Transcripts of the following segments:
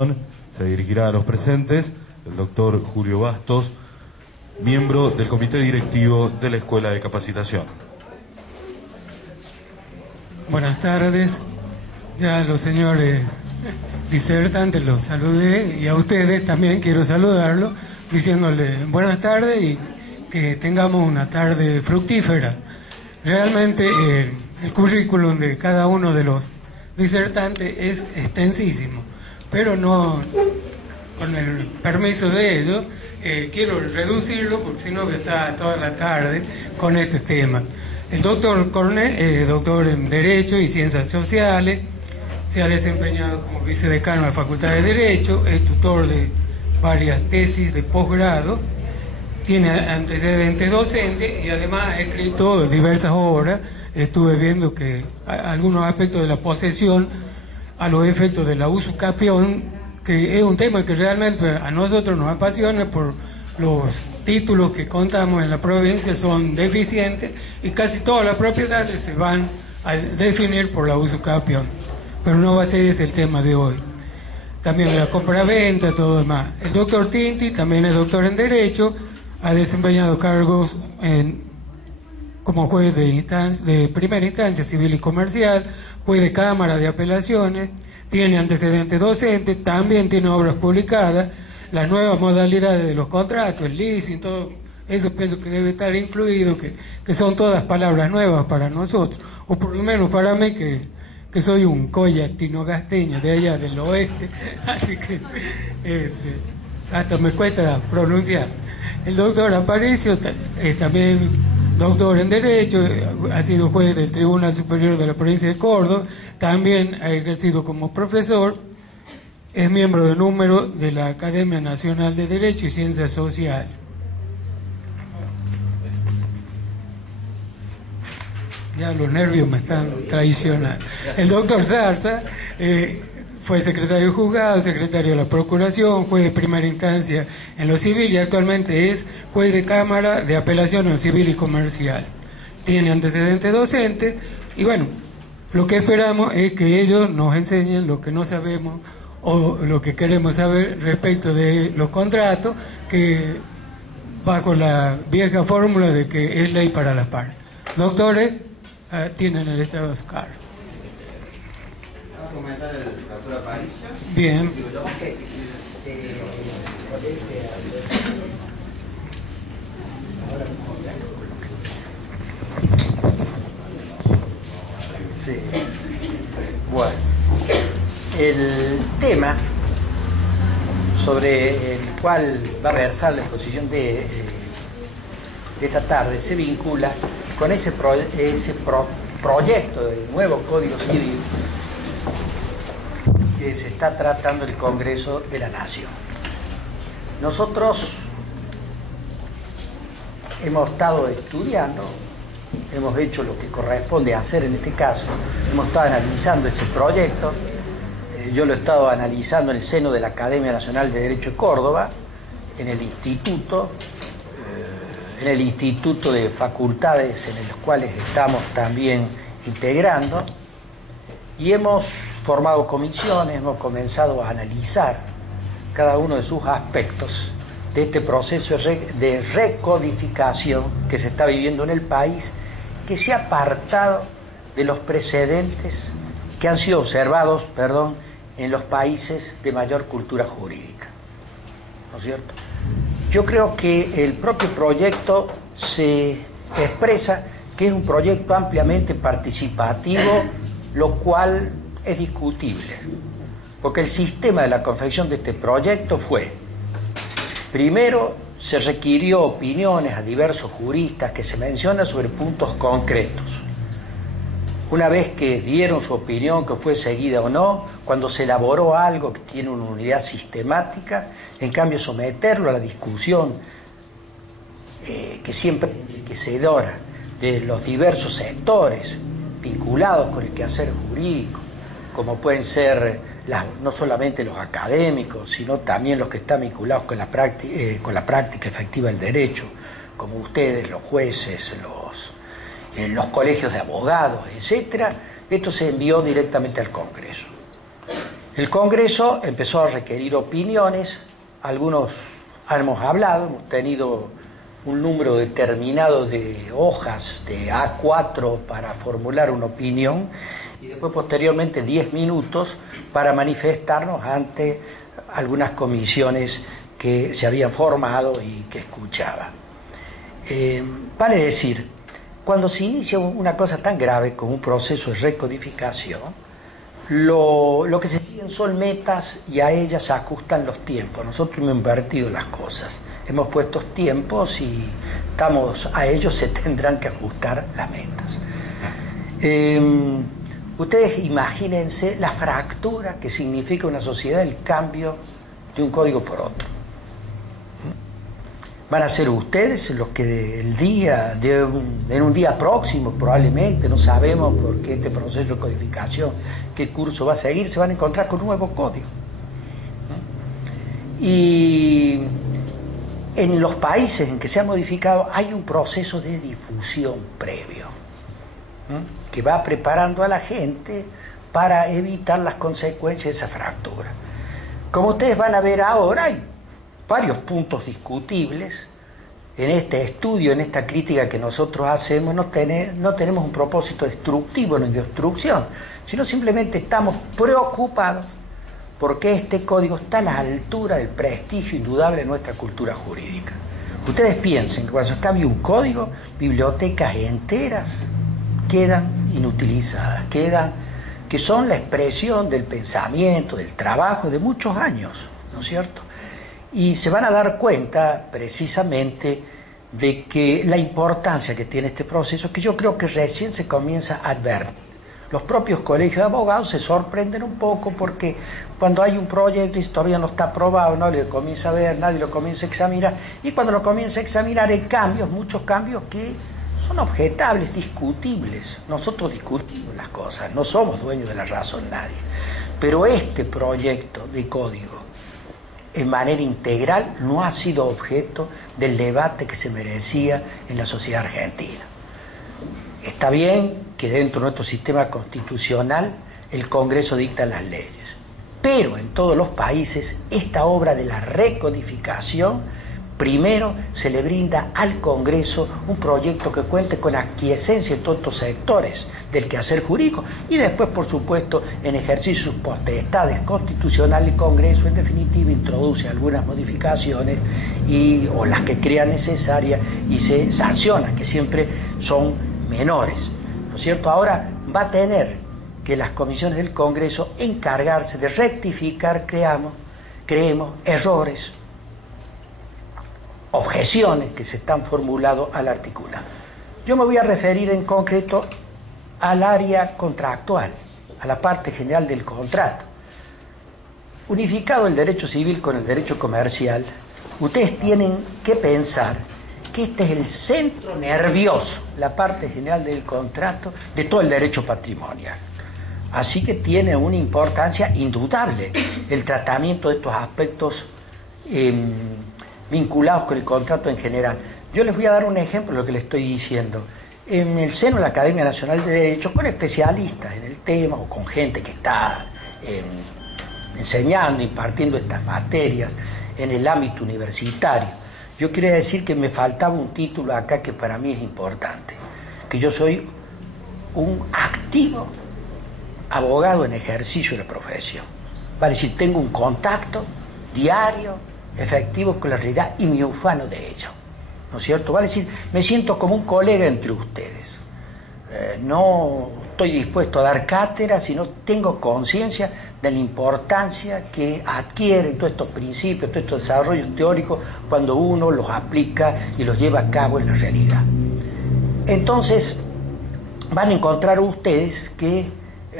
Se dirigirá a los presentes el doctor Julio Bastos, miembro del comité directivo de la Escuela de Capacitación. Buenas tardes. Ya los señores disertantes los saludé y a ustedes también quiero saludarlos diciéndoles buenas tardes y que tengamos una tarde fructífera. Realmente el currículum de cada uno de los disertantes es extensísimo, pero no, con el permiso de ellos, quiero reducirlo porque si no voy a estar toda la tarde con este tema. El doctor Cornet, doctor en Derecho y Ciencias Sociales, se ha desempeñado como vicedecano de la Facultad de Derecho, es tutor de varias tesis de posgrado, tiene antecedentes docentes y además ha escrito diversas obras. Estuve viendo que algunos aspectos de la posesión a los efectos de la usucapión, que es un tema que realmente a nosotros nos apasiona por los títulos que contamos en la provincia son deficientes y casi todas las propiedades se van a definir por la usucapión, pero no va a ser ese el tema de hoy. También la compra-venta, todo demás. El doctor Tinti también es doctor en Derecho, ha desempeñado cargos como juez de primera instancia civil y comercial, juez de Cámara de Apelaciones, tiene antecedentes docentes, también tiene obras publicadas, las nuevas modalidades de los contratos, el leasing, todo eso pienso que debe estar incluido, que son todas palabras nuevas para nosotros, o por lo menos para mí que soy un colla tinogasteño de allá del oeste, así que hasta me cuesta pronunciar. El doctor Aparicio también doctor en Derecho, ha sido juez del Tribunal Superior de la Provincia de Córdoba, también ha ejercido como profesor, es miembro de número de la Academia Nacional de Derecho y Ciencias Sociales. Ya los nervios me están traicionando. El doctor Zarza fue secretario de juzgado, secretario de la Procuración, juez de primera instancia en lo civil y actualmente es juez de Cámara de Apelación en lo civil y comercial. Tiene antecedentes docentes y bueno, lo que esperamos es que ellos nos enseñen lo que no sabemos o lo que queremos saber respecto de los contratos, que bajo la vieja fórmula de que es ley para las partes. Doctores, tienen el estado de su cargo. Vamos a comenzar el doctor Aparicio. Bien. Sí. Bueno, el tema sobre el cual va a versar la exposición de esta tarde se vincula con ese proyecto de nuevo Código Civil que se está tratando el Congreso de la Nación. Nosotros hemos estado estudiando, hemos hecho lo que corresponde hacer en este caso, hemos estado analizando ese proyecto, yo lo he estado analizando en el seno de la Academia Nacional de Derecho de Córdoba, en el Instituto de Facultades en los cuales estamos también integrando, y hemos formado comisiones, hemos comenzado a analizar cada uno de sus aspectos de este proceso de recodificación que se está viviendo en el país, que se ha apartado de los precedentes que han sido observados, en los países de mayor cultura jurídica, ¿no es cierto? Yo creo que el propio proyecto se expresa que es un proyecto ampliamente participativo, lo cual es discutible, porque el sistema de la confección de este proyecto fue: primero, se requirió opiniones a diversos juristas que se mencionan sobre puntos concretos. Una vez que dieron su opinión, que fue seguida o no, cuando se elaboró algo que tiene una unidad sistemática, en cambio someterlo a la discusión que siempre es enriquecedora de los diversos sectores vinculados con el quehacer jurídico, como pueden ser no solamente los académicos, sino también los que están vinculados con la práctica efectiva del derecho, como ustedes, los jueces, los colegios de abogados, etcétera. Esto se envió directamente al Congreso. El Congreso empezó a requerir opiniones, algunos hemos hablado, hemos tenido un número determinado de hojas de A4 para formular una opinión y después posteriormente 10 minutos para manifestarnos ante algunas comisiones que se habían formado y que escuchaban. Vale decir, cuando se inicia una cosa tan grave como un proceso de recodificación, lo que se siguen son metas y a ellas se ajustan los tiempos. Nosotros hemos invertido las cosas, hemos puesto tiempos y a ellos se tendrán que ajustar las metas. Ustedes imagínense la fractura que significa una sociedad, el cambio de un código por otro. Van a ser ustedes los que en un día próximo, probablemente, no sabemos por qué este proceso de codificación, qué curso va a seguir, se van a encontrar con un nuevo código. Y en los países en que se ha modificado hay un proceso de difusión previo, que va preparando a la gente para evitar las consecuencias de esa fractura. Como ustedes van a ver ahora, hay varios puntos discutibles en este estudio, en esta crítica que nosotros hacemos. No tenemos un propósito destructivo ni de obstrucción, sino simplemente estamos preocupados porque este código está a la altura del prestigio indudable de nuestra cultura jurídica. Ustedes piensen que cuando se cambia un código, bibliotecas enteras quedan inutilizadas, que son la expresión del pensamiento, del trabajo de muchos años, ¿no es cierto? Y se van a dar cuenta precisamente de que la importancia que tiene este proceso, que yo creo que recién se comienza a advertir. Los propios colegios de abogados se sorprenden un poco porque cuando hay un proyecto y todavía no está aprobado, no lo comienza a ver, nadie lo comienza a examinar, y cuando lo comienza a examinar hay cambios, muchos cambios que son objetables, discutibles. Nosotros discutimos las cosas, no somos dueños de la razón nadie, pero este proyecto de código en manera integral no ha sido objeto del debate que se merecía en la sociedad argentina. Está bien que dentro de nuestro sistema constitucional el Congreso dicta las leyes, pero en todos los países esta obra de la recodificación, primero se le brinda al Congreso un proyecto que cuente con aquiescencia de todos estos sectores del quehacer jurídico y después, por supuesto, en ejercicio de sus potestades constitucionales, el Congreso en definitiva introduce algunas modificaciones o las que crea necesarias y se sanciona, que siempre son menores, ¿no es cierto? Ahora va a tener que las comisiones del Congreso encargarse de rectificar, creemos, errores, objeciones que se están formulando al articulado. Yo me voy a referir en concreto al área contractual, a la parte general del contrato. Unificado el derecho civil con el derecho comercial, ustedes tienen que pensar que este es el centro nervioso, la parte general del contrato, de todo el derecho patrimonial. Así que tiene una importancia indudable el tratamiento de estos aspectos vinculados con el contrato en general. Yo les voy a dar un ejemplo de lo que les estoy diciendo. En el seno de la Academia Nacional de Derecho, con especialistas en el tema o con gente que está enseñando, impartiendo estas materias en el ámbito universitario, yo quiero decir que me faltaba un título acá que para mí es importante, que yo soy un activo abogado en ejercicio de la profesión. Vale decir, tengo un contacto diario, efectivo con la realidad y me ufano de ello, ¿no es cierto? Vale decir, me siento como un colega entre ustedes. No estoy dispuesto a dar cátedra, sino tengo conciencia de la importancia que adquieren todos estos principios, todos estos desarrollos teóricos cuando uno los aplica y los lleva a cabo en la realidad. Entonces, van a encontrar ustedes que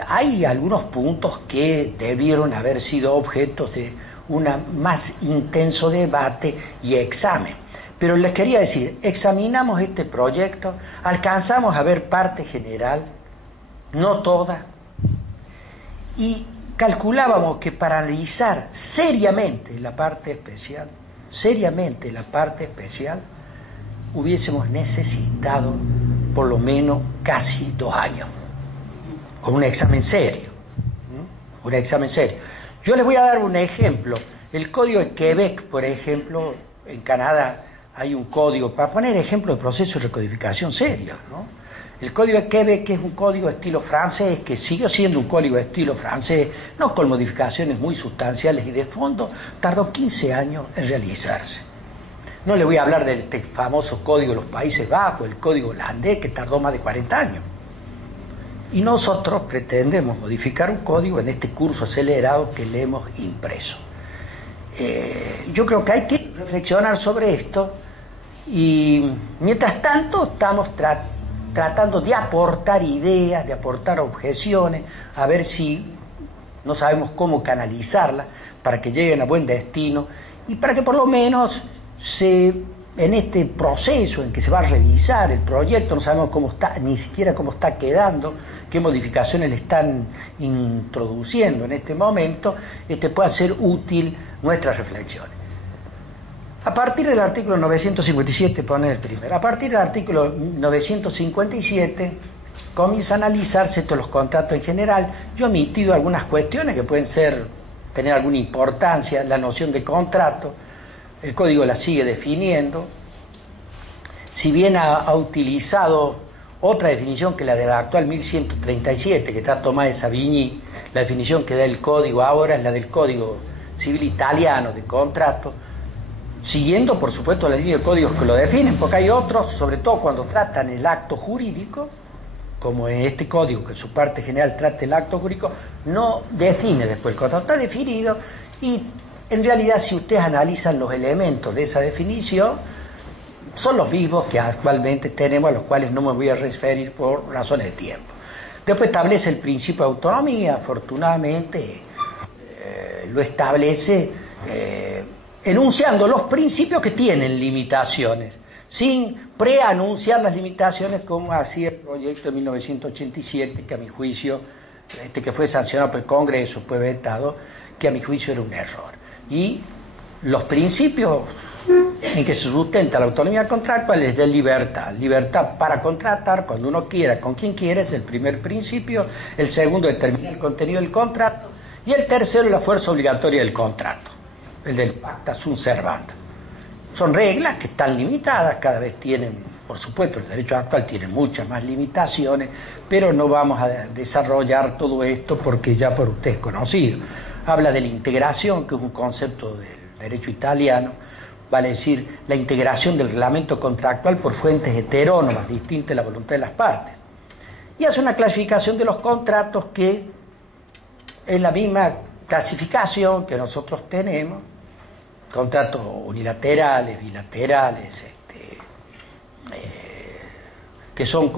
hay algunos puntos que debieron haber sido objetos de un más intenso debate y examen. Pero les quería decir, examinamos este proyecto, alcanzamos a ver parte general, no toda, y calculábamos que para analizar seriamente la parte especial, hubiésemos necesitado por lo menos casi 2 años, con un examen serio. Yo les voy a dar un ejemplo. El Código de Quebec, por ejemplo, en Canadá hay un código, para poner ejemplo de proceso de recodificación serio, ¿no? El Código de Quebec es un código de estilo francés, que siguió siendo un código de estilo francés, no con modificaciones muy sustanciales y de fondo, tardó 15 años en realizarse. No le voy a hablar de este famoso código de los Países Bajos, el código holandés, que tardó más de 40 años. Y nosotros pretendemos modificar un código en este curso acelerado que le hemos impreso. Yo creo que hay que reflexionar sobre esto y mientras tanto estamos tratando de aportar ideas, de aportar objeciones, a ver si no sabemos cómo canalizarlas para que lleguen a buen destino y para que por lo menos en este proceso en que se va a revisar el proyecto, no sabemos cómo está, ni siquiera cómo está quedando, qué modificaciones le están introduciendo en este momento, pueda ser útil nuestras reflexiones. A partir del artículo 957, pone el primero, a partir del artículo 957 comienza a analizarse todos los contratos en general. Yo he omitido algunas cuestiones que pueden tener alguna importancia, la noción de contrato, el código la sigue definiendo, si bien ha utilizado otra definición que la de la actual 1137, que está tomada de Savigny, la definición que da el código ahora es la del Código Civil Italiano de contrato, siguiendo por supuesto la línea de códigos que lo definen, porque hay otros, sobre todo cuando tratan el acto jurídico, como en este código que en su parte general trata el acto jurídico, no define después el contrato, está definido y en realidad si ustedes analizan los elementos de esa definición, son los mismos que actualmente tenemos, a los cuales no me voy a referir por razones de tiempo. Después establece el principio de autonomía, afortunadamente lo establece enunciando los principios que tienen limitaciones, sin preanunciar las limitaciones como hacía el proyecto de 1987, que a mi juicio, que fue sancionado por el Congreso, fue vetado, que a mi juicio era un error. Y los principios en que se sustenta la autonomía contractual es de libertad. Libertad para contratar cuando uno quiera, con quien quiera, es el primer principio. El segundo, determinar el contenido del contrato. Y el tercero, la fuerza obligatoria del contrato, el del pacta sunt servanda. Son reglas que están limitadas, cada vez tienen, por supuesto, el derecho actual tiene muchas más limitaciones, pero no vamos a desarrollar todo esto porque ya por usted es conocido. Habla de la integración, que es un concepto del derecho italiano, vale decir, la integración del reglamento contractual por fuentes heterónomas, distintas de la voluntad de las partes. Y hace una clasificación de los contratos que es la misma clasificación que nosotros tenemos, contratos unilaterales, bilaterales, que son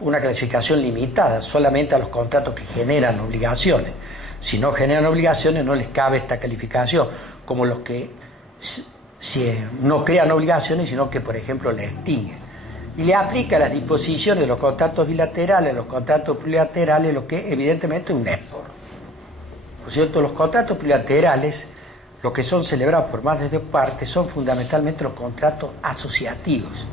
una clasificación limitada solamente a los contratos que generan obligaciones. Si no generan obligaciones no les cabe esta calificación, como los que no crean obligaciones, sino que, por ejemplo, le extinguen. Y le aplica las disposiciones de los contratos bilaterales, los contratos plurilaterales, lo que evidentemente es un export. Por cierto, los contratos plurilaterales, los que son celebrados por más de dos partes, son fundamentalmente los contratos asociativos,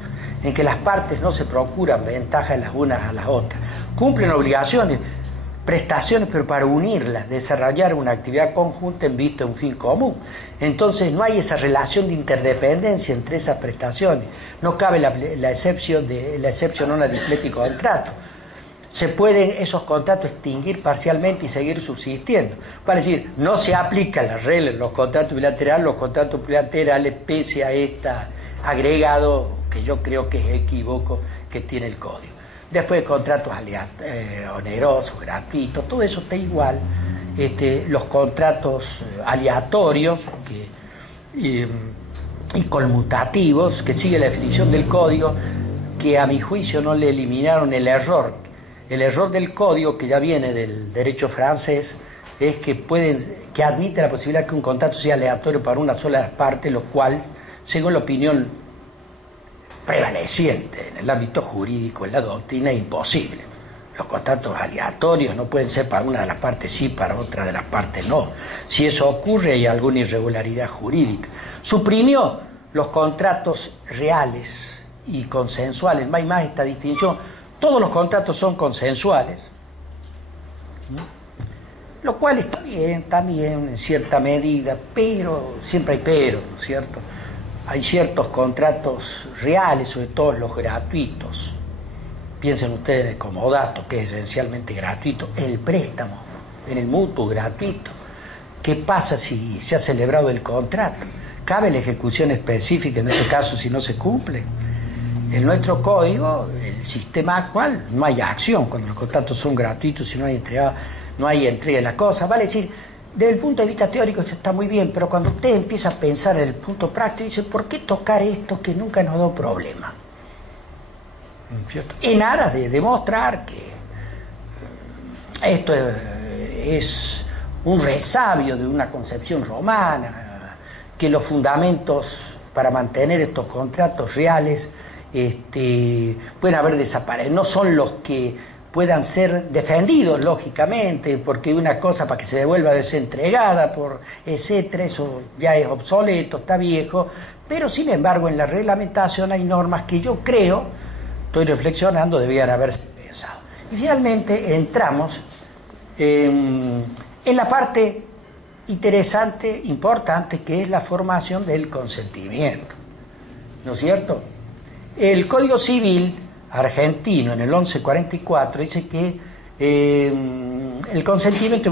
en que las partes no se procuran ventajas las unas a las otras. Cumplen obligaciones, prestaciones, pero para unirlas, desarrollar una actividad conjunta en vista de un fin común. Entonces no hay esa relación de interdependencia entre esas prestaciones. No cabe la excepción a diplético contrato. Se pueden esos contratos extinguir parcialmente y seguir subsistiendo. Vale decir, no se aplican las reglas en los contratos bilaterales, los contratos bilaterales, pese a este agregado que yo creo que es equívoco que tiene el código. Después contratos onerosos, gratuitos, todo eso está igual. Los contratos aleatorios y conmutativos, que sigue la definición del código, que a mi juicio no le eliminaron el error. El error del código, que ya viene del derecho francés, es que admite la posibilidad que un contrato sea aleatorio para una sola de las partes, lo cual, según la opinión prevaleciente en el ámbito jurídico, en la doctrina, es imposible. Los contratos aleatorios no pueden ser para una de las partes sí, para otra de las partes no. Si eso ocurre, hay alguna irregularidad jurídica. Suprimió los contratos reales y consensuales. No hay más esta distinción. Todos los contratos son consensuales. lo cual está bien, también en cierta medida, pero siempre hay pero, ¿no es cierto? Hay ciertos contratos reales, sobre todo los gratuitos. Piensen ustedes en el comodato, que es esencialmente gratuito, en el préstamo, en el mutuo gratuito. ¿Qué pasa si se ha celebrado el contrato? ¿Cabe la ejecución específica en este caso si no se cumple? En nuestro código, el sistema actual, no hay acción cuando los contratos son gratuitos y no hay entrega de la cosa. Vale decir, desde el punto de vista teórico eso está muy bien, pero cuando usted empieza a pensar en el punto práctico, dice, ¿por qué tocar esto que nunca nos ha dado problema? ¿Cierto? En aras de demostrar que esto es un resabio de una concepción romana, que los fundamentos para mantener estos contratos reales pueden haber desaparecido, no son los que puedan ser defendidos, lógicamente, porque una cosa para que se devuelva debe ser entregada, etcétera, eso ya es obsoleto, está viejo, pero sin embargo en la reglamentación hay normas que yo creo, estoy reflexionando, debían haberse pensado. Y finalmente entramos en la parte interesante, importante, que es la formación del consentimiento, ¿no es cierto? El Código Civil argentino, en el 1144, dice que el consentimiento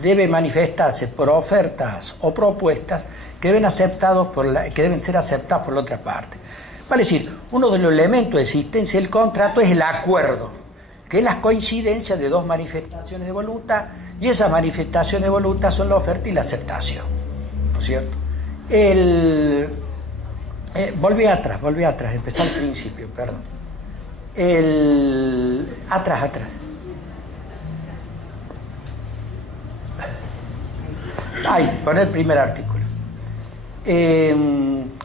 debe manifestarse por ofertas o propuestas que deben ser aceptadas por la otra parte. Vale decir, uno de los elementos de existencia del contrato es el acuerdo, que es la coincidencia de dos manifestaciones de voluntad, y esas manifestaciones de voluntad son la oferta y la aceptación, ¿no es cierto? Volví atrás, empecé al principio, perdón. Atrás. Ahí, con el primer artículo.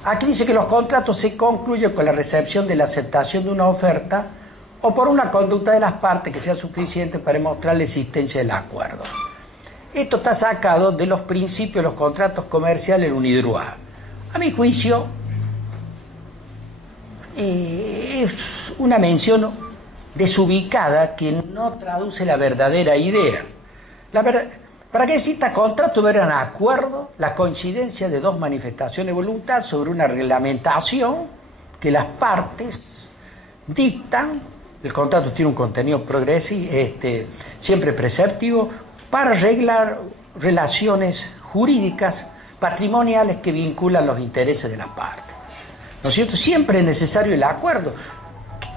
Aquí dice que los contratos se concluyen con la recepción de la aceptación de una oferta o por una conducta de las partes que sea suficiente para demostrar la existencia del acuerdo. Esto está sacado de los principios de los contratos comerciales en UNIDROIT. A mi juicio, es una mención desubicada que no traduce la verdadera idea. Para que exista contrato debe haber un acuerdo, la coincidencia de dos manifestaciones de voluntad sobre una reglamentación que las partes dictan. El contrato tiene un contenido progresivo, siempre preceptivo, para arreglar relaciones jurídicas, patrimoniales que vinculan los intereses de las partes. ¿No es cierto? Siempre es necesario el acuerdo.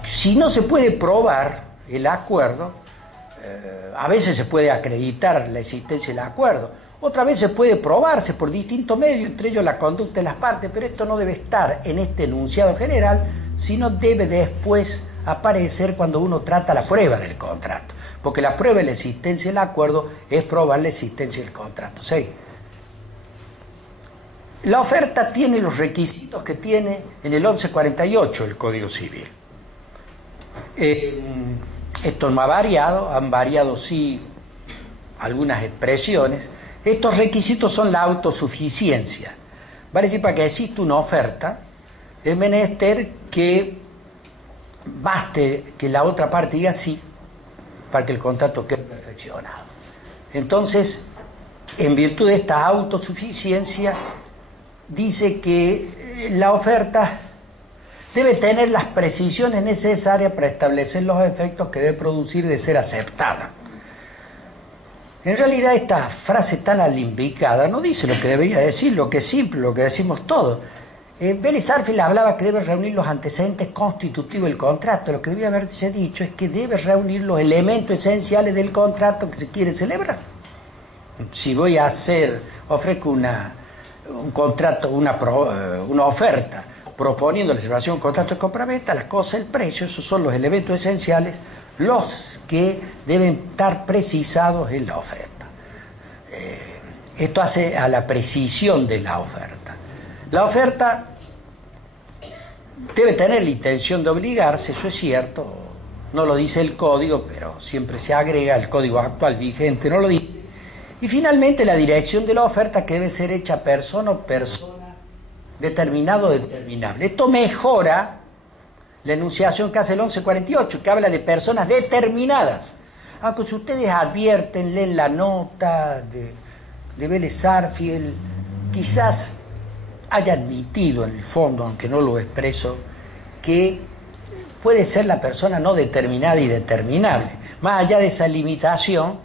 Si no se puede probar el acuerdo, a veces se puede acreditar la existencia del acuerdo, otra vez se puede probarse por distintos medios, entre ellos la conducta de las partes, pero esto no debe estar en este enunciado general, sino debe después aparecer cuando uno trata la prueba del contrato, porque la prueba de la existencia del acuerdo es probar la existencia del contrato. ¿Sí? La oferta tiene los requisitos que tiene en el 1148 el Código Civil. Esto no ha variado, han variado sí algunas expresiones. Estos requisitos son la autosuficiencia. Vale decir, para que exista una oferta, es menester que baste que la otra parte diga sí para que el contrato quede perfeccionado. Entonces, en virtud de esta autosuficiencia, dice que la oferta debe tener las precisiones necesarias para establecer los efectos que debe producir de ser aceptada. En realidad esta frase tan alimbicada no dice lo que debería decir, lo que es simple, lo que decimos todos. Vélez Arfield hablaba que debe reunir los antecedentes constitutivos del contrato. Lo que debía haberse dicho es que debe reunir los elementos esenciales del contrato que se quiere celebrar. Si voy a ofrezco un contrato, una oferta proponiendo la celebración de un contrato de compraventa, las cosas, el precio, esos son los elementos esenciales, los que deben estar precisados en la oferta. Esto hace a la precisión de la oferta. La oferta debe tener la intención de obligarse, eso es cierto, no lo dice el código, pero siempre se agrega, el código actual vigente no lo dice. Y finalmente la dirección de la oferta que debe ser hecha persona o persona determinado o determinable. Esto mejora la enunciación que hace el 1148, que habla de personas determinadas. pues ustedes advierten, leen la nota de Vélez Sarsfield, quizás haya admitido en el fondo, aunque no lo expreso, que puede ser la persona no determinada y determinable. Más allá de esa limitación,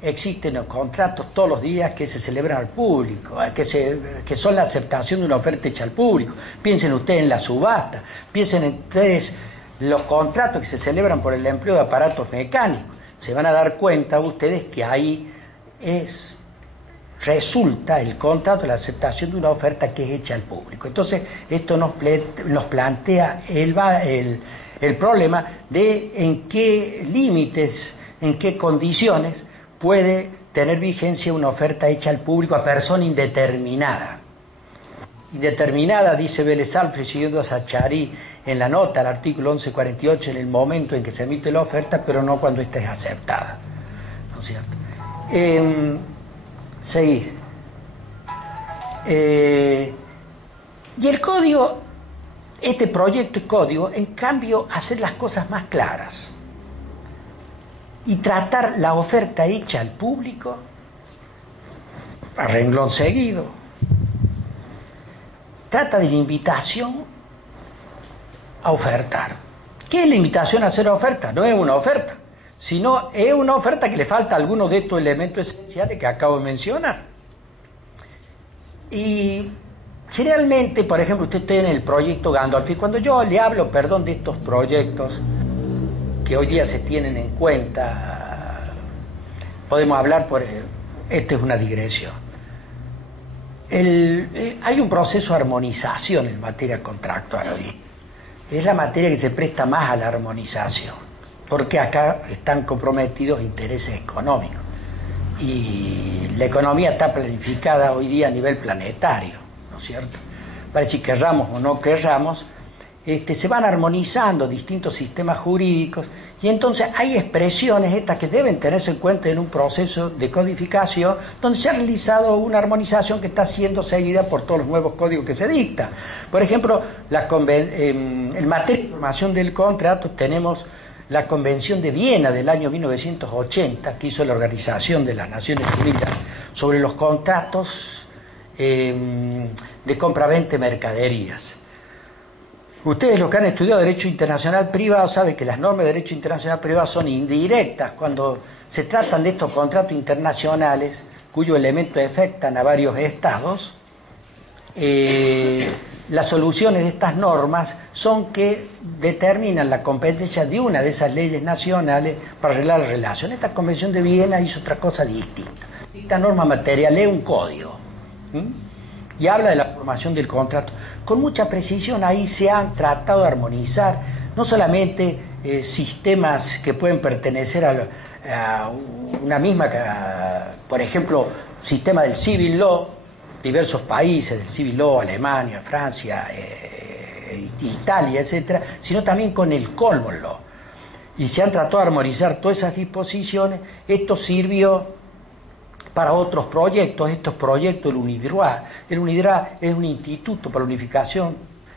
existen los contratos todos los días que se celebran al público, que son la aceptación de una oferta hecha al público. Piensen ustedes en la subasta, piensen ustedes los contratos que se celebran por el empleo de aparatos mecánicos. Se van a dar cuenta ustedes que ahí resulta el contrato, la aceptación de una oferta que es hecha al público. Entonces, esto nos plantea el problema de en qué límites, en qué condiciones puede tener vigencia una oferta hecha al público a persona indeterminada. Indeterminada, dice Vélez Sarsfield, siguiendo a Sachari en la nota, al artículo 1148, en el momento en que se emite la oferta, pero no cuando ésta es aceptada. ¿No es cierto? Seguir. Y el código, este proyecto y código, en cambio, hacer las cosas más claras y tratar la oferta hecha al público a renglón seguido. Trata de la invitación a ofertar. ¿Qué es la invitación a hacer oferta? No es una oferta, sino es una oferta que le falta algunos de estos elementos esenciales que acabo de mencionar. Y generalmente, por ejemplo, usted tiene el proyecto Gandolfi. Cuando yo le hablo, de estos proyectos que hoy día se tienen en cuenta, podemos hablar esta es una digresión. Hay un proceso de armonización en materia contractual hoy. Es la materia que se presta más a la armonización, porque acá están comprometidos intereses económicos. Y la economía está planificada hoy día a nivel planetario, ¿no es cierto? Para si querramos o no querramos, se van armonizando distintos sistemas jurídicos y entonces hay expresiones estas que deben tenerse en cuenta en un proceso de codificación donde se ha realizado una armonización que está siendo seguida por todos los nuevos códigos que se dictan. Por ejemplo, en materia de formación del contrato tenemos la Convención de Viena del año 1980 que hizo la Organización de las Naciones Unidas sobre los contratos de compra-venta de mercaderías. Ustedes, los que han estudiado Derecho Internacional Privado, saben que las normas de Derecho Internacional Privado son indirectas cuando se tratan de estos contratos internacionales cuyos elementos afectan a varios estados. Las soluciones de estas normas son que determinan la competencia de una de esas leyes nacionales para arreglar la relación. Esta Convención de Viena hizo otra cosa distinta. Esta norma material es un código. Y habla de la formación del contrato. Con mucha precisión ahí se han tratado de armonizar no solamente sistemas que pueden pertenecer a una misma, por ejemplo, sistema del civil law, diversos países del civil law, Alemania, Francia, Italia, etcétera, sino también con el common law. Y se han tratado de armonizar todas esas disposiciones. Esto sirvió para otros proyectos, estos proyectos del UNIDROIT. El UNIDROIT es un instituto para la unificación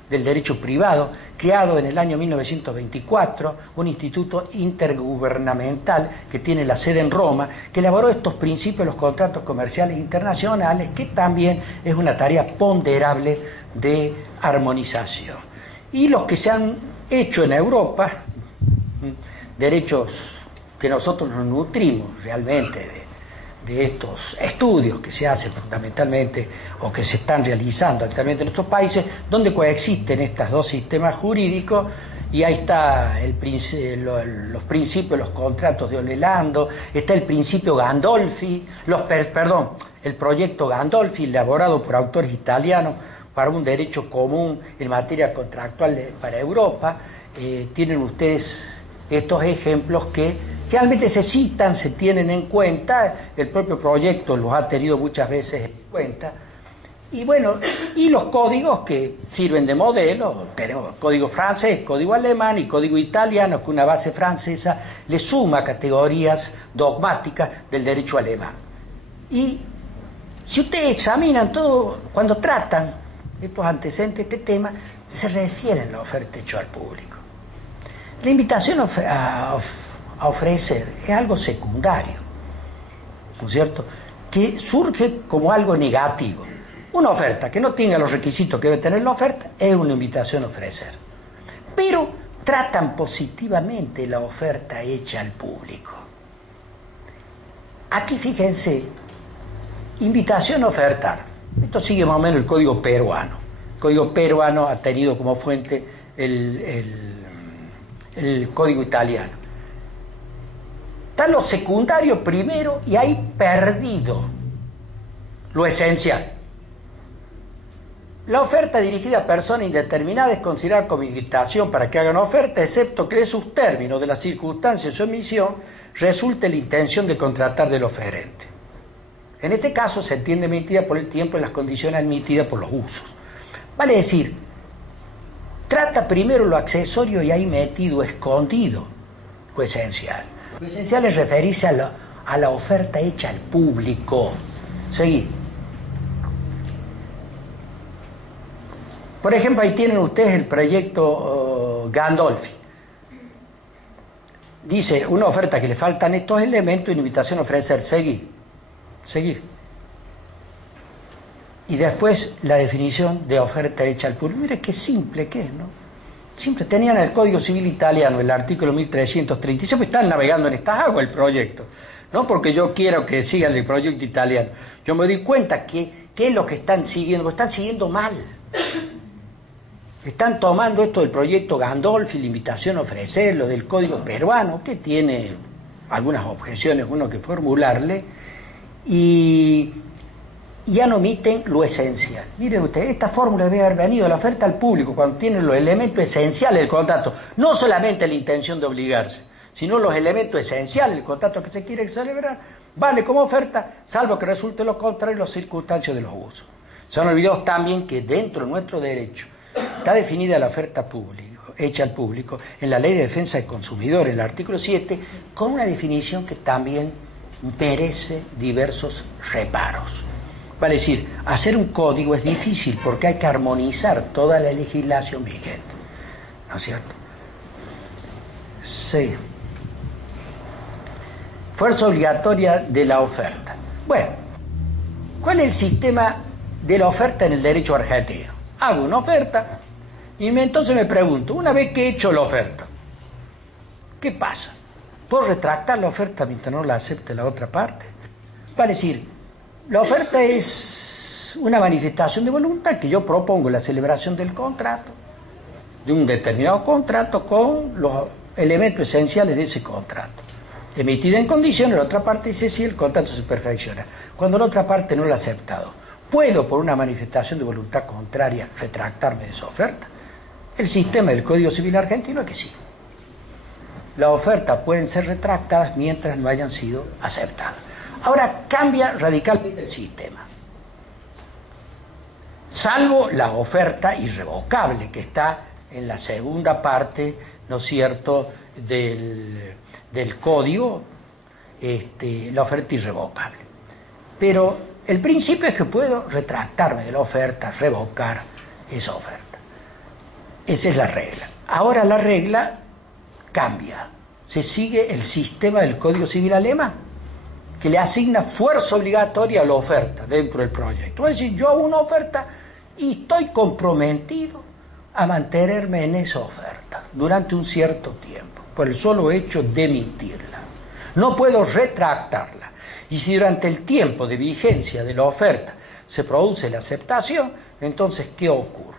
del derecho privado, creado en el año 1924, un instituto intergubernamental que tiene la sede en Roma, que elaboró estos principios de los contratos comerciales internacionales, que también es una tarea ponderable de armonización. Y los que se han hecho en Europa, derechos que nosotros nos nutrimos realmente de estos estudios que se hacen fundamentalmente o que se están realizando actualmente en nuestros países, donde coexisten estos dos sistemas jurídicos, y ahí está los principios de los contratos de Orlando, está el principio Gandolfi, el proyecto Gandolfi, elaborado por autores italianos para un derecho común en materia contractual para Europa. Tienen ustedes estos ejemplos que realmente se citan, se tienen en cuenta, el propio proyecto los ha tenido muchas veces en cuenta, y bueno, y los códigos que sirven de modelo, tenemos código francés, código alemán y código italiano, que una base francesa le suma categorías dogmáticas del derecho alemán. Y si ustedes examinan todo, cuando tratan estos antecedentes de este tema, se refieren a la oferta hecha al público. La invitación a a ofrecer es algo secundario, ¿no es cierto?, que surge como algo negativo. Una oferta que no tenga los requisitos que debe tener la oferta es una invitación a ofrecer. Pero tratan positivamente la oferta hecha al público. Aquí fíjense, invitación a ofertar. Esto sigue más o menos el código peruano. El código peruano ha tenido como fuente el código italiano. Está lo secundario primero y hay perdido lo esencial. La oferta dirigida a persona indeterminada es considerada como invitación para que hagan oferta, excepto que de sus términos, de las circunstancias de su emisión, resulte la intención de contratar del oferente. En este caso se entiende emitida por el tiempo en las condiciones admitidas por los usos. Vale decir, trata primero lo accesorio y ahí metido, escondido, lo esencial. Lo esencial es referirse a la oferta hecha al público. Seguí. Por ejemplo, ahí tienen ustedes el proyecto Gandolfi. Dice, una oferta que le faltan estos elementos, una invitación a ofrecer, seguir. Y después la definición de oferta hecha al público. Mire qué simple que es, ¿no? Simple. Tenían el Código Civil italiano, el artículo 1336, pues están navegando en estas aguas el proyecto. No porque yo quiero que sigan el proyecto italiano. Yo me doy cuenta que es lo que están siguiendo, lo están siguiendo mal. Están tomando esto del proyecto Gandolfi, la invitación a ofrecer, lo del código peruano, que tiene algunas objeciones uno que formularle, y ya no omiten lo esencial. Miren ustedes, esta fórmula debe haber venido a la oferta al público cuando tiene los elementos esenciales del contrato, no solamente la intención de obligarse, sino los elementos esenciales del contrato que se quiere celebrar, vale como oferta, salvo que resulte lo contrario las circunstancias de los usos. Se han olvidado también que dentro de nuestro derecho está definida la oferta pública, hecha al público, en la Ley de Defensa del Consumidor, en el artículo 7, con una definición que también merece diversos reparos. Vale decir, hacer un código es difícil porque hay que armonizar toda la legislación vigente, ¿no es cierto? Sí. Fuerza obligatoria de la oferta. Bueno, ¿cuál es el sistema de la oferta en el derecho argentino? Hago una oferta y entonces me pregunto, una vez que he hecho la oferta, ¿qué pasa? ¿Puedo retractar la oferta mientras no la acepte la otra parte? Vale decir, la oferta es una manifestación de voluntad que yo propongo la celebración del contrato, de un determinado contrato con los elementos esenciales de ese contrato. Emitida en condiciones, la otra parte dice sí, el contrato se perfecciona. Cuando la otra parte no lo ha aceptado, ¿puedo, por una manifestación de voluntad contraria, retractarme de esa oferta? El sistema del Código Civil argentino es que sí. Las ofertas pueden ser retractadas mientras no hayan sido aceptadas. Ahora cambia radicalmente el sistema. Salvo la oferta irrevocable, que está en la segunda parte, ¿no es cierto?, del código, la oferta irrevocable. Pero el principio es que puedo retractarme de la oferta, revocar esa oferta. Esa es la regla. Ahora la regla cambia. Se sigue el sistema del Código Civil alemán, que le asigna fuerza obligatoria a la oferta dentro del proyecto. Es decir, yo hago una oferta y estoy comprometido a mantenerme en esa oferta durante un cierto tiempo, por el solo hecho de emitirla. No puedo retractarla. Y si durante el tiempo de vigencia de la oferta se produce la aceptación, entonces, ¿qué ocurre?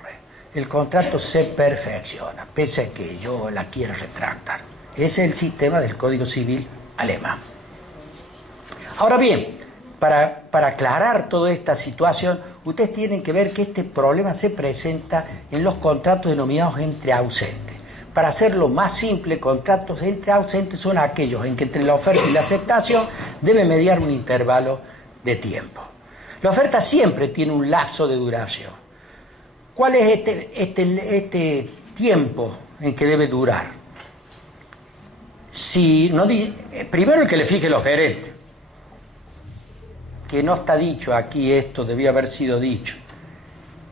El contrato se perfecciona, pese a que yo la quiera retractar. Ese es el sistema del Código Civil alemán. Ahora bien, para aclarar toda esta situación, ustedes tienen que ver que este problema se presenta en los contratos denominados entre ausentes. Para hacerlo más simple, contratos entre ausentes son aquellos en que entre la oferta y la aceptación debe mediar un intervalo de tiempo. La oferta siempre tiene un lapso de duración. ¿Cuál es este tiempo en que debe durar? Si no, primero el que le fije el oferente, que no está dicho aquí, esto debía haber sido dicho.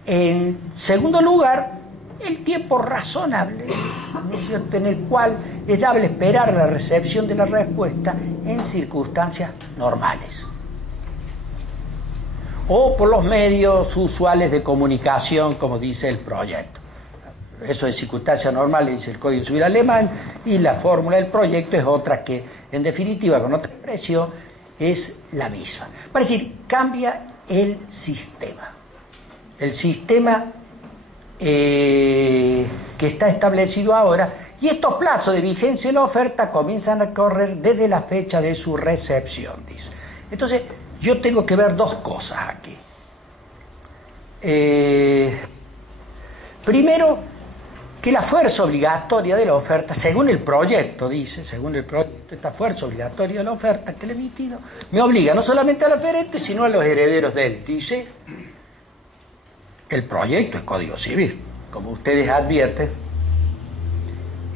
En segundo lugar, el tiempo razonable, ¿no es cierto?, en el cual es dable esperar la recepción de la respuesta en circunstancias normales o por los medios usuales de comunicación, como dice el proyecto. Eso es circunstancias normales, dice el Código Civil alemán, y la fórmula del proyecto es otra que, en definitiva, con otra expresión, es la misma. Es decir, cambia el sistema. El sistema que está establecido ahora, y estos plazos de vigencia de la oferta comienzan a correr desde la fecha de su recepción, dice. Entonces, yo tengo que ver dos cosas aquí. Primero, que la fuerza obligatoria de la oferta, según el proyecto, dice, según el proyecto, esta fuerza obligatoria de la oferta que le he emitido, me obliga no solamente al oferente, sino a los herederos de él. Dice, el proyecto es Código Civil. Como ustedes advierten,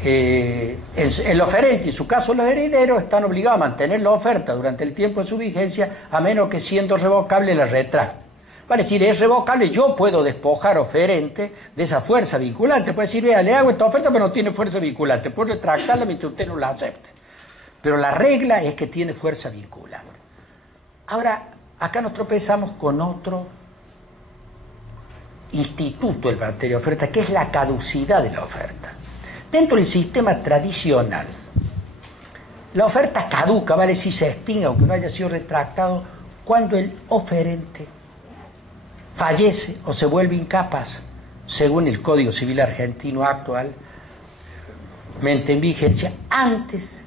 el oferente, y en su caso los herederos, están obligados a mantener la oferta durante el tiempo de su vigencia, a menos que siendo revocable la retracte. Vale, decir, es revocable, yo puedo despojar oferente de esa fuerza vinculante. Puede decir, vea, le hago esta oferta, pero no tiene fuerza vinculante. Puedo retractarla mientras usted no la acepte. Pero la regla es que tiene fuerza vinculante. Ahora, acá nos tropezamos con otro instituto en materia de oferta, que es la caducidad de la oferta. Dentro del sistema tradicional, la oferta caduca, vale, si se extingue, aunque no haya sido retractado, cuando el oferente fallece o se vuelve incapaz, según el Código Civil argentino actualmente en vigencia, antes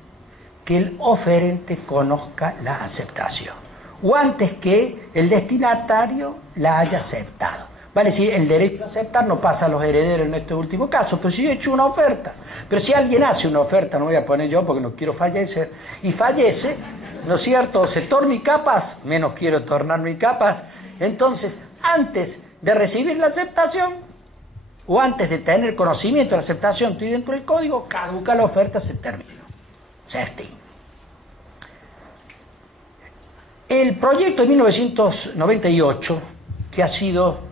que el oferente conozca la aceptación, o antes que el destinatario la haya aceptado. Vale decir, el derecho a aceptar no pasa a los herederos en este último caso, pero si yo he hecho una oferta, pero si alguien hace una oferta, no voy a poner yo porque no quiero fallecer, y fallece, ¿no es cierto?, se torna incapaz, menos quiero tornarme incapaz, entonces, antes de recibir la aceptación, o antes de tener conocimiento de la aceptación, estoy dentro del código, caduca la oferta, se terminó, se extingue. El proyecto de 1998, que ha sido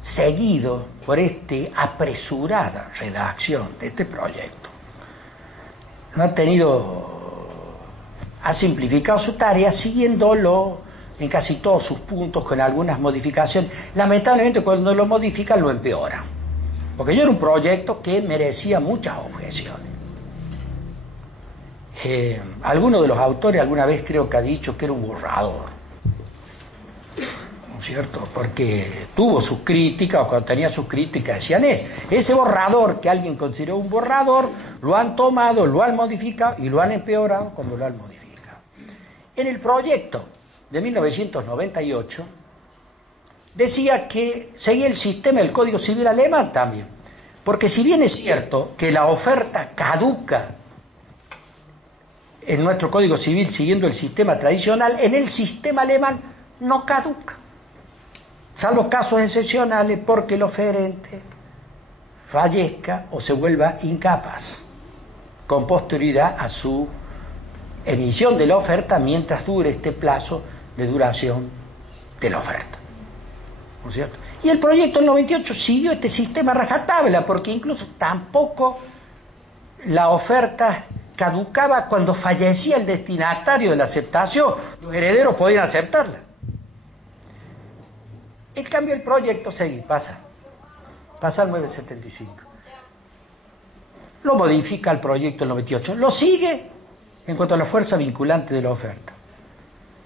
seguido por esta apresurada redacción de este proyecto, ha simplificado su tarea siguiéndolo en casi todos sus puntos con algunas modificaciones. Lamentablemente cuando lo modifican lo empeora, porque yo era un proyecto que merecía muchas objeciones. Alguno de los autores alguna vez creo que ha dicho que era un borrador, ¿no es cierto? Porque tuvo sus críticas, o cuando tenía sus críticas decían ese borrador que alguien consideró un borrador, lo han tomado, lo han modificado y lo han empeorado cuando lo han modificado. En el proyecto de 1998 decía que seguía el sistema del Código Civil alemán también, porque si bien es cierto que la oferta caduca en nuestro Código Civil siguiendo el sistema tradicional, en el sistema alemán no caduca, salvo casos excepcionales porque el oferente fallezca o se vuelva incapaz con posterioridad a su emisión de la oferta mientras dure este plazo de duración de la oferta, ¿no es cierto? Y el proyecto del 98 siguió este sistema rajatabla, porque incluso tampoco la oferta caducaba cuando fallecía el destinatario de la aceptación, los herederos podían aceptarla. En cambio el proyecto pasa al 975, lo modifica el proyecto del 98, lo sigue en cuanto a la fuerza vinculante de la oferta,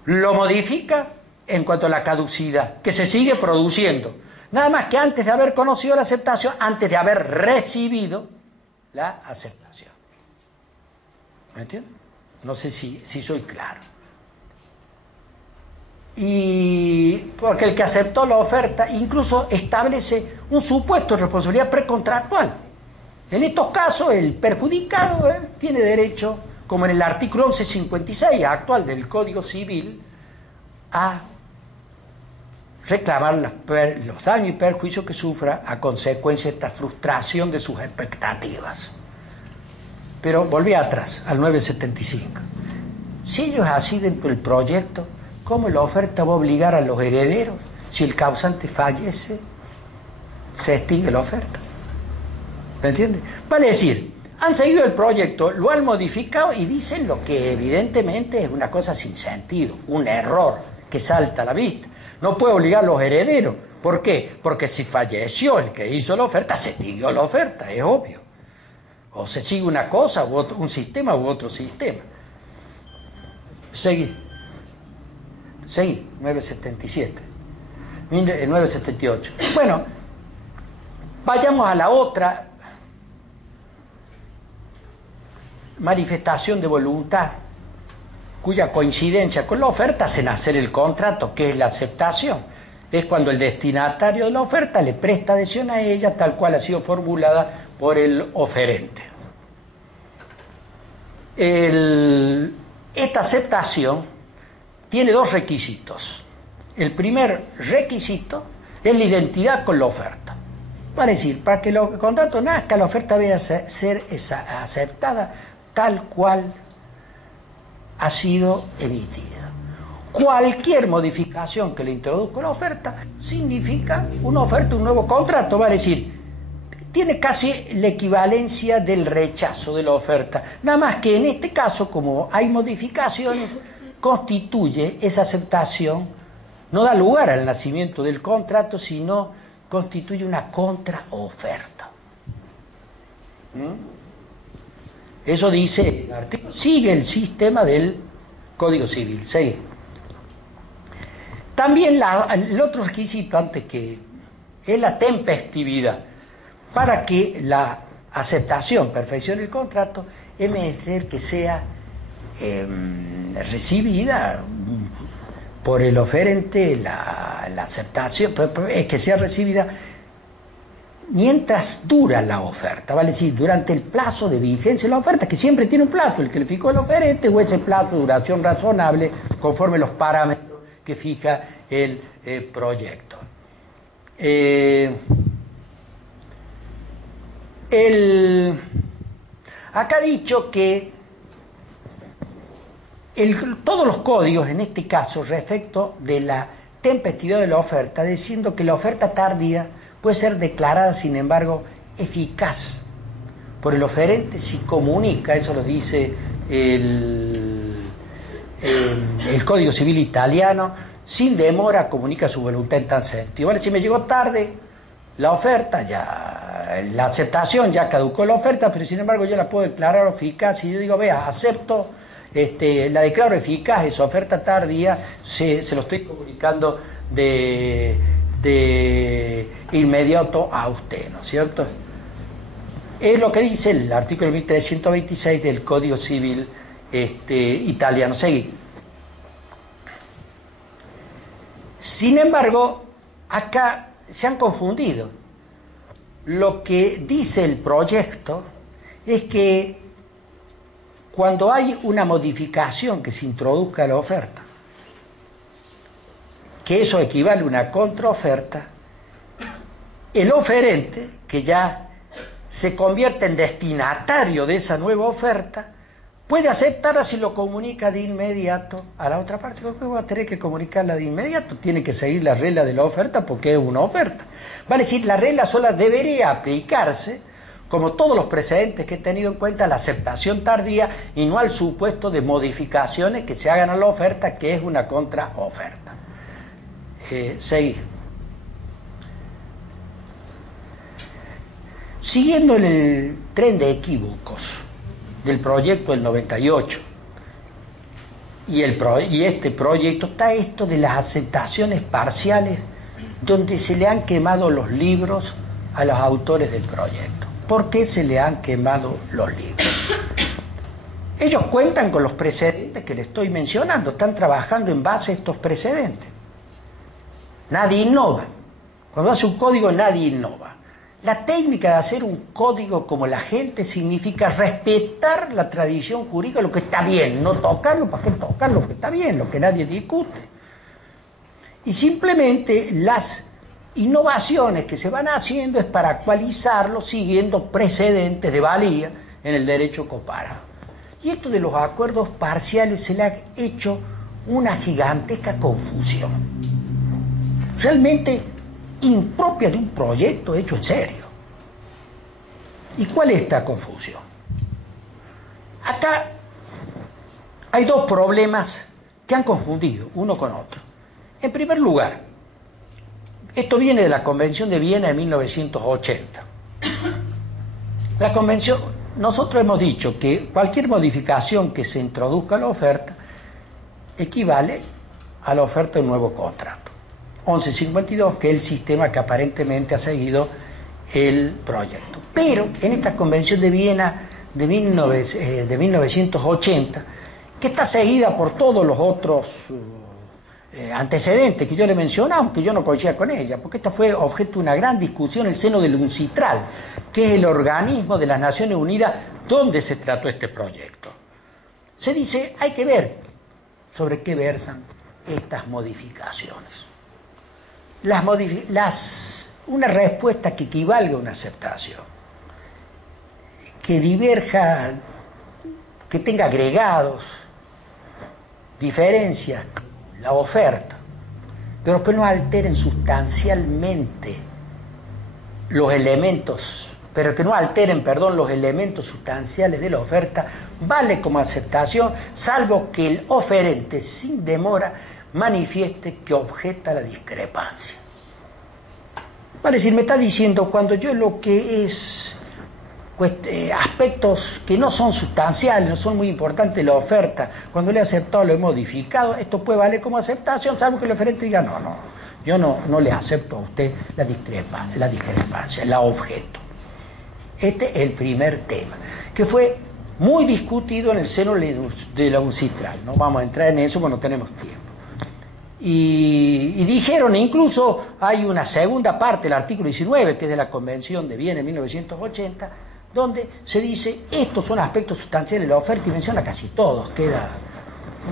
lo modifica en cuanto a la caducidad, que se sigue produciendo, nada más que antes de haber conocido la aceptación, antes de haber recibido la aceptación. ¿Me entiendes? No sé si soy claro. Y porque el que aceptó la oferta incluso establece un supuesto de responsabilidad precontractual. En estos casos el perjudicado tiene derecho, como en el artículo 1156 actual del Código Civil, a reclamar los daños y perjuicios que sufra a consecuencia de esta frustración de sus expectativas. Pero volví atrás, al 975. Si ello es así dentro del proyecto, ¿cómo la oferta va a obligar a los herederos? Si el causante fallece, se extingue la oferta. ¿Me entiendes? Vale decir, Han seguido el proyecto, lo han modificado y dicen lo que evidentemente es una cosa sin sentido, un error que salta a la vista. No puede obligar a los herederos. ¿Por qué? Porque si falleció el que hizo la oferta, se siguió la oferta, es obvio. O se sigue una cosa, u otro, un sistema u otro sistema. Seguí, 977. 978. Bueno, vayamos a la otra manifestación de voluntad, cuya coincidencia con la oferta hace nacer el contrato, que es la aceptación. Es cuando el destinatario de la oferta le presta adhesión a ella tal cual ha sido formulada por el oferente. Esta aceptación tiene dos requisitos. El primer requisito es la identidad con la oferta. Vale decir, para que el contrato nazca, la oferta debe ser aceptada tal cual ha sido emitida. Cualquier modificación que le introduzca la oferta significa una oferta, un nuevo contrato, vale decir, tiene casi la equivalencia del rechazo de la oferta. Nada más que en este caso, como hay modificaciones, constituye esa aceptación, no da lugar al nacimiento del contrato, sino constituye una contraoferta. Eso dice el artículo. Sigue el sistema del Código Civil. Sigue. También el otro requisito antes que es la tempestividad. Para que la aceptación perfeccione el contrato, es menester que sea recibida por el oferente, la aceptación, es que sea recibida mientras dura la oferta, vale decir, durante el plazo de vigencia de la oferta, que siempre tiene un plazo, el que le fijó el oferente, o ese plazo de duración razonable, conforme los parámetros que fija el proyecto. Acá ha dicho que todos los códigos, en este caso, respecto de la tempestividad de la oferta, diciendo que la oferta tardía puede ser declarada, sin embargo, eficaz por el oferente si comunica, eso lo dice el Código Civil italiano, sin demora comunica su voluntad en tal sentido. Vale, si me llegó tarde la oferta, ya la aceptación, ya caducó la oferta, pero sin embargo yo la puedo declarar eficaz y yo digo, vea, acepto, la declaro eficaz, esa oferta tardía, se lo estoy comunicando de inmediato a usted, ¿no es cierto? Es lo que dice el artículo 1326 del Código Civil italiano. Seguí. Sin embargo, acá se han confundido. Lo que dice el proyecto es que cuando hay una modificación que se introduzca a la oferta, que eso equivale a una contraoferta, el oferente, que ya se convierte en destinatario de esa nueva oferta, puede aceptarla si lo comunica de inmediato a la otra parte. Porque va a tener que comunicarla de inmediato, tiene que seguir la regla de la oferta porque es una oferta. Vale decir, la regla sola debería aplicarse, como todos los precedentes que he tenido en cuenta, a la aceptación tardía y no al supuesto de modificaciones que se hagan a la oferta, que es una contraoferta. Seguí. Siguiendo en el tren de equívocos del proyecto del 98 y este proyecto, está esto de las aceptaciones parciales donde se le han quemado los libros a los autores del proyecto. ¿Por qué se le han quemado los libros? Ellos cuentan con los precedentes que les estoy mencionando, están trabajando en base a estos precedentes. Nadie innova. Cuando hace un código nadie innova. La técnica de hacer un código como la gente significa respetar la tradición jurídica, lo que está bien, no tocarlo, ¿para qué tocar lo que está bien, lo que nadie discute? Y simplemente las innovaciones que se van haciendo es para actualizarlo siguiendo precedentes de valía en el derecho comparado. Y esto de los acuerdos parciales se le ha hecho una gigantesca confusión, realmente impropia de un proyecto hecho en serio. ¿Y cuál es esta confusión? Acá hay dos problemas que han confundido uno con otro. En primer lugar, esto viene de la Convención de Viena de 1980. La Convención, nosotros hemos dicho que cualquier modificación que se introduzca a la oferta equivale a la oferta de un nuevo contrato. 1152, que es el sistema que aparentemente ha seguido el proyecto. Pero en esta Convención de Viena de 1980, que está seguida por todos los otros antecedentes que yo le mencioné, aunque yo no coincidía con ella, porque esta fue objeto de una gran discusión en el seno del UNCITRAL, que es el organismo de las Naciones Unidas donde se trató este proyecto. Se dice, hay que ver sobre qué versan estas modificaciones. Una respuesta que equivalga a una aceptación, que diverja, que tenga agregados, diferencias, la oferta, pero que no alteren sustancialmente los elementos, los elementos sustanciales de la oferta, vale como aceptación, salvo que el oferente sin demora manifieste que objeta la discrepancia. Vale decir, me está diciendo, cuando yo lo que es aspectos que no son sustanciales, no son muy importantes de la oferta, cuando le he aceptado, lo he modificado, esto puede valer como aceptación, salvo que el oferente diga, no, yo no le acepto a usted la discrepancia, la objeto. Este es el primer tema, que fue muy discutido en el seno de la UNCITRAL. No vamos a entrar en eso porque no tenemos tiempo. Y dijeron, incluso hay una segunda parte del artículo 19, que es de la Convención de Viena de 1980, donde se dice, estos son aspectos sustanciales de la oferta, y menciona casi todos, queda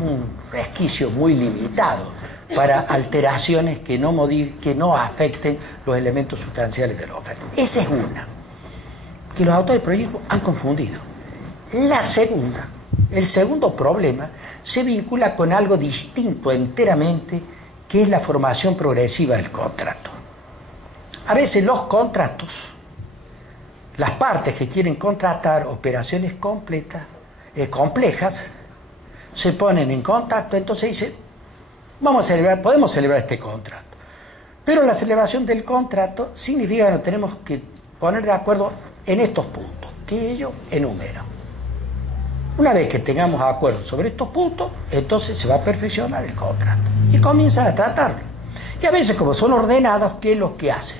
un resquicio muy limitado para alteraciones que no afecten los elementos sustanciales de la oferta. Esa es una, que los autores del proyecto han confundido. La segunda, el segundo problema, se vincula con algo distinto enteramente, que es la formación progresiva del contrato. A veces los contratos, las partes que quieren contratar operaciones complejas, se ponen en contacto, entonces dicen, podemos celebrar este contrato. Pero la celebración del contrato significa que nos tenemos que poner de acuerdo en estos puntos, que ellos enumeran. Una vez que tengamos acuerdo sobre estos puntos, entonces se va a perfeccionar el contrato. Y comienzan a tratarlo. Y a veces, como son ordenados, ¿qué es lo que hacen?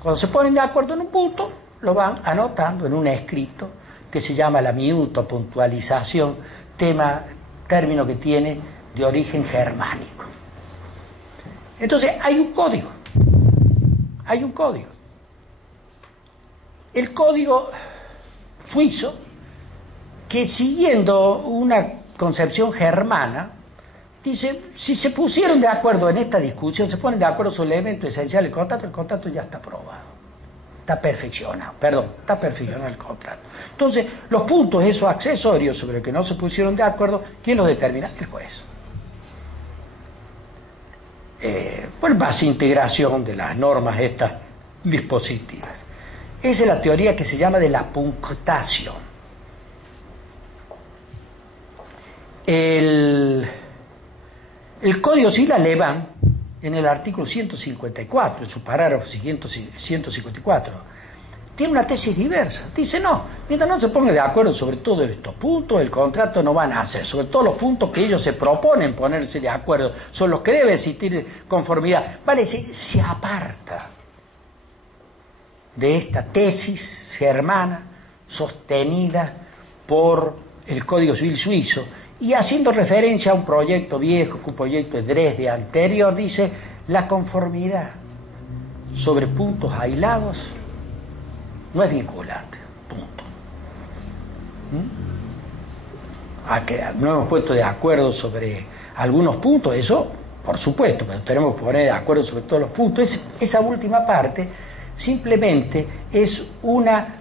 Cuando se ponen de acuerdo en un punto, lo van anotando en un escrito que se llama la minuto-puntualización, término que tiene de origen germánico. Entonces, hay un código. El código suizo, que siguiendo una concepción germana, dice, si se pusieron de acuerdo en esta discusión, se ponen de acuerdo sobre el elemento esencial del contrato, el contrato ya está aprobado, está perfeccionado el contrato. Entonces, los puntos, esos accesorios sobre los que no se pusieron de acuerdo, ¿quién los determina? El juez. Por base integración de las normas estas dispositivas. Esa es la teoría que se llama de la punctación. El Código Civil alemán, en el artículo 154, en su parágrafo 154, tiene una tesis diversa. Dice, no, mientras no se pongan de acuerdo sobre todos estos puntos, el contrato no va a nacer. Sobre todos los puntos que ellos se proponen ponerse de acuerdo, son los que debe existir conformidad. Vale decir, se aparta de esta tesis germana sostenida por el Código Civil suizo, y haciendo referencia a un proyecto viejo, un proyecto de Dresde anterior, dice, la conformidad sobre puntos aislados no es vinculante, punto. A que no hemos puesto de acuerdo sobre algunos puntos, eso, por supuesto, pero tenemos que poner de acuerdo sobre todos los puntos. Esa última parte simplemente es una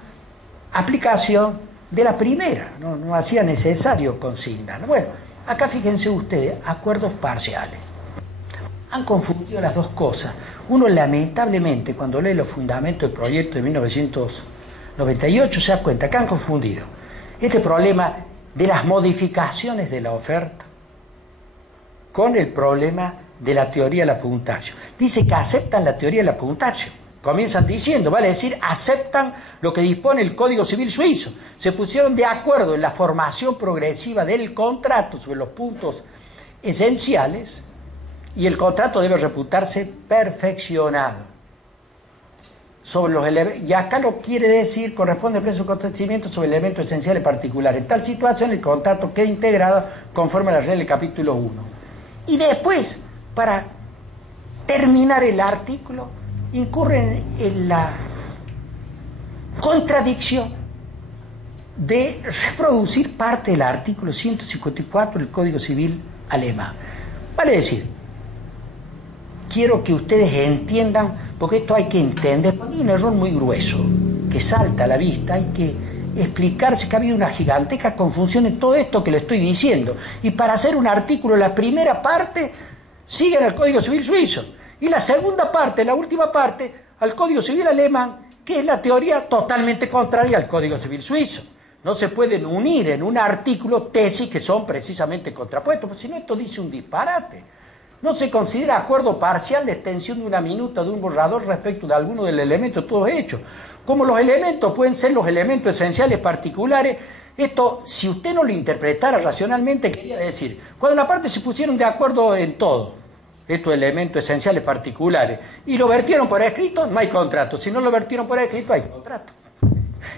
aplicación de la primera, no hacía necesario consignarlo. Bueno, acá fíjense ustedes, acuerdos parciales. Han confundido las dos cosas. Uno, lamentablemente, cuando lee los fundamentos del proyecto de 1998, se da cuenta que han confundido este problema de las modificaciones de la oferta con el problema de la teoría del apuntacho. Dice que aceptan la teoría del apuntacho. Comienzan diciendo, vale decir, aceptan lo que dispone el Código Civil suizo. Se pusieron de acuerdo en la formación progresiva del contrato sobre los puntos esenciales y el contrato debe reputarse perfeccionado. Sobre los y acá lo quiere decir, corresponde al precio de acontecimiento sobre elementos esenciales particulares. En tal situación el contrato queda integrado conforme a la regla del capítulo 1. Y después, para terminar el artículo, incurren en la contradicción de reproducir parte del artículo 154 del Código Civil alemán. Vale decir, quiero que ustedes entiendan, porque esto hay que entender, cuando hay un error muy grueso que salta a la vista, hay que explicarse que ha habido una gigantesca confusión en todo esto que le estoy diciendo. Y para hacer un artículo, la primera parte sigue en el Código Civil suizo, y la segunda parte, la última parte, al Código Civil alemán, que es la teoría totalmente contraria al Código Civil suizo. No se pueden unir en un artículo tesis que son precisamente contrapuestos, porque si no esto dice un disparate. No se considera acuerdo parcial la extensión de una minuta de un borrador respecto de alguno del elemento todos hechos. Como los elementos pueden ser los elementos esenciales particulares, esto, si usted no lo interpretara racionalmente, quería decir, cuando la parte se pusieron de acuerdo en todo, estos elementos esenciales particulares, y lo vertieron por escrito, no hay contrato. Si no lo vertieron por escrito, hay contrato.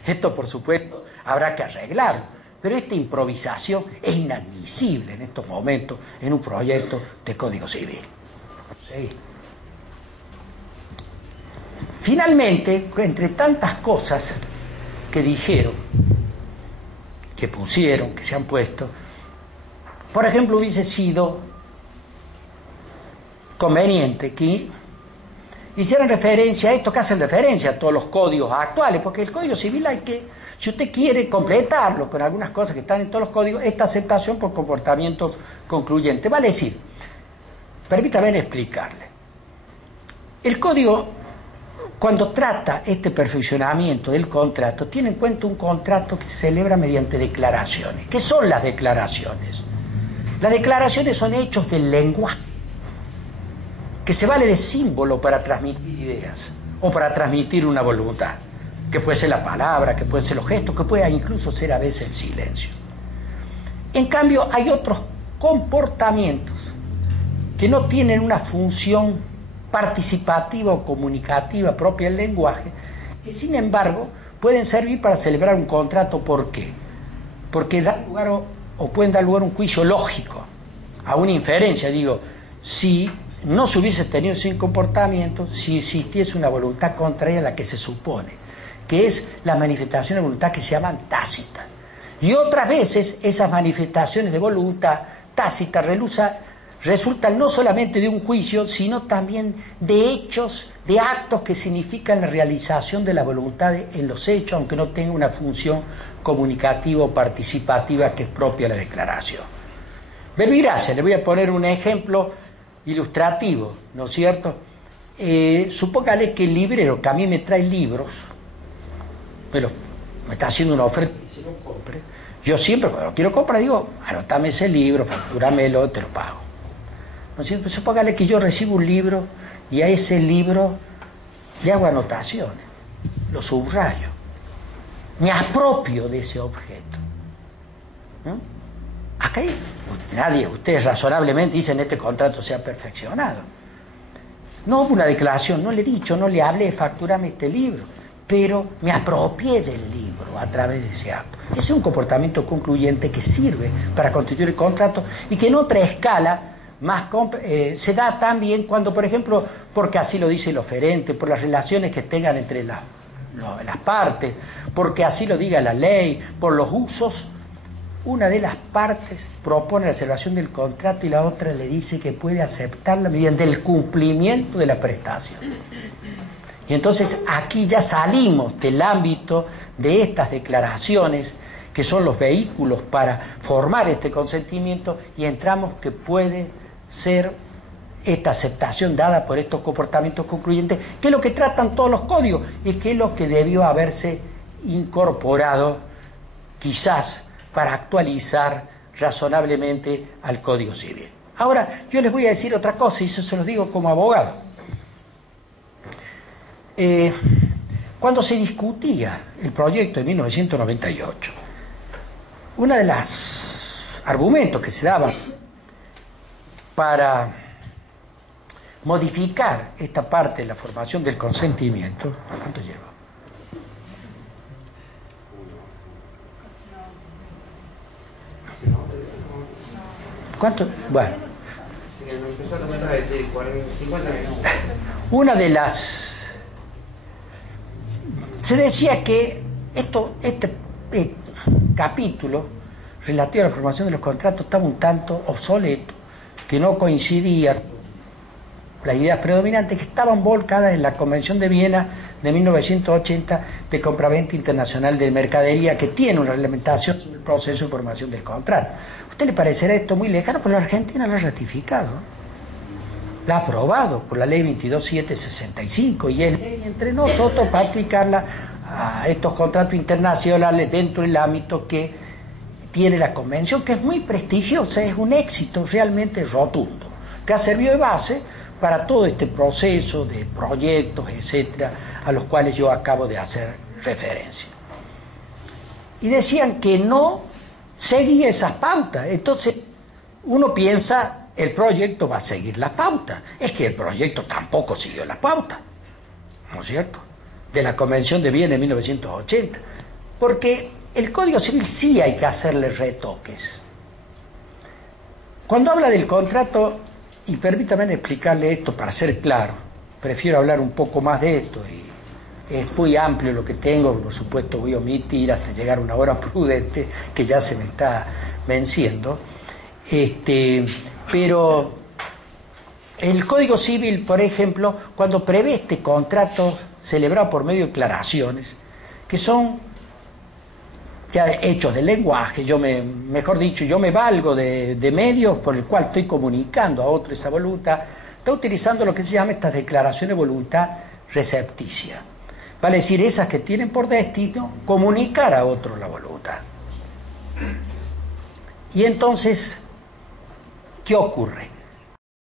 Esto, por supuesto, habrá que arreglarlo. Pero esta improvisación es inadmisible en estos momentos en un proyecto de Código Civil. ¿Sí? Finalmente, entre tantas cosas que dijeron, que pusieron, que se han puesto, por ejemplo, hubiese sido conveniente que hicieran referencia a esto, que hacen referencia a todos los códigos actuales, porque el Código Civil hay que, si usted quiere completarlo con algunas cosas que están en todos los códigos, esta aceptación por comportamientos concluyentes. Vale decir, permítame explicarle. El código, cuando trata este perfeccionamiento del contrato, tiene en cuenta un contrato que se celebra mediante declaraciones. ¿Qué son las declaraciones? Las declaraciones son hechos del lenguaje, que se vale de símbolo para transmitir ideas o para transmitir una voluntad, que puede ser la palabra, que pueden ser los gestos, que puede incluso ser a veces el silencio. En cambio, hay otros comportamientos que no tienen una función participativa o comunicativa propia del lenguaje, que sin embargo pueden servir para celebrar un contrato. ¿Por qué? Porque dan lugar o pueden dar lugar a un juicio lógico, a una inferencia. Digo, si no se hubiese tenido ese comportamiento, si existiese una voluntad contraria a la que se supone, que es la manifestación de voluntad que se llaman tácitas. Y otras veces esas manifestaciones de voluntad tácita resultan no solamente de un juicio, sino también de hechos, de actos que significan la realización de la voluntad en los hechos, aunque no tenga una función comunicativa o participativa que es propia de la declaración. Verbigracia, le voy a poner un ejemplo ilustrativo, ¿no es cierto? Supóngale que el librero que a mí me trae libros, me está haciendo una oferta y se lo compre. Yo siempre, cuando lo quiero comprar, digo, anotame ese libro, factúramelo, te lo pago. ¿No es cierto? Supóngale que yo recibo un libro y a ese libro le hago anotaciones, lo subrayo, me apropio de ese objeto. ¿No? Acá ustedes razonablemente dicen este contrato se ha perfeccionado. No hubo una declaración, no le he dicho, no le hablé, factúrame este libro, pero me apropié del libro a través de ese acto. Ese es un comportamiento concluyente que sirve para constituir el contrato y que en otra escala se da también cuando, por ejemplo, porque así lo dice el oferente, por las relaciones que tengan entre las partes, porque así lo diga la ley, por los usos. Una de las partes propone la celebración del contrato y la otra le dice que puede aceptarla mediante el cumplimiento de la prestación. Y entonces aquí ya salimos del ámbito de estas declaraciones, que son los vehículos para formar este consentimiento, y entramos que puede ser esta aceptación dada por estos comportamientos concluyentes, que es lo que tratan todos los códigos y que es lo que debió haberse incorporado quizás para actualizar razonablemente al Código Civil. Ahora, yo les voy a decir otra cosa, y eso se los digo como abogado. Cuando se discutía el proyecto de 1998, uno de los argumentos que se daban para modificar esta parte de la formación del consentimiento, ¿cuánto llevo? ¿Cuánto? Bueno. Una de las... Se decía que este capítulo relativo a la formación de los contratos estaba un tanto obsoleto, que no coincidía las ideas predominantes que estaban volcadas en la Convención de Viena de 1980 de compraventa internacional de mercadería, que tiene una reglamentación sobre el proceso de formación del contrato. ¿A usted le parecerá esto muy lejano? Pero la Argentina lo ha ratificado, la ha aprobado por la ley 22.765 y es ley entre nosotros para aplicarla a estos contratos internacionales dentro del ámbito que tiene la convención, que es muy prestigiosa, es un éxito realmente rotundo, que ha servido de base para todo este proceso de proyectos, etcétera, a los cuales yo acabo de hacer referencia. Y decían que no seguía esas pautas. Entonces, uno piensa, el proyecto va a seguir las pautas. Es que el proyecto tampoco siguió las pautas, ¿no es cierto?, de la Convención de Viena de 1980. Porque el Código Civil sí hay que hacerle retoques. Cuando habla del contrato, y permítame explicarle esto para ser claro, prefiero hablar un poco más de esto, y es muy amplio lo que tengo, por supuesto voy a omitir hasta llegar a una hora prudente, que ya se me está venciendo, pero el Código Civil, por ejemplo, cuando prevé este contrato celebrado por medio de declaraciones, que son ya hechos de lenguaje, yo me valgo de medios por el cual estoy comunicando a otro esa voluntad, está utilizando lo que se llama estas declaraciones de voluntad recepticia. Vale decir, esas que tienen por destino comunicar a otro la voluntad. Y entonces, ¿qué ocurre?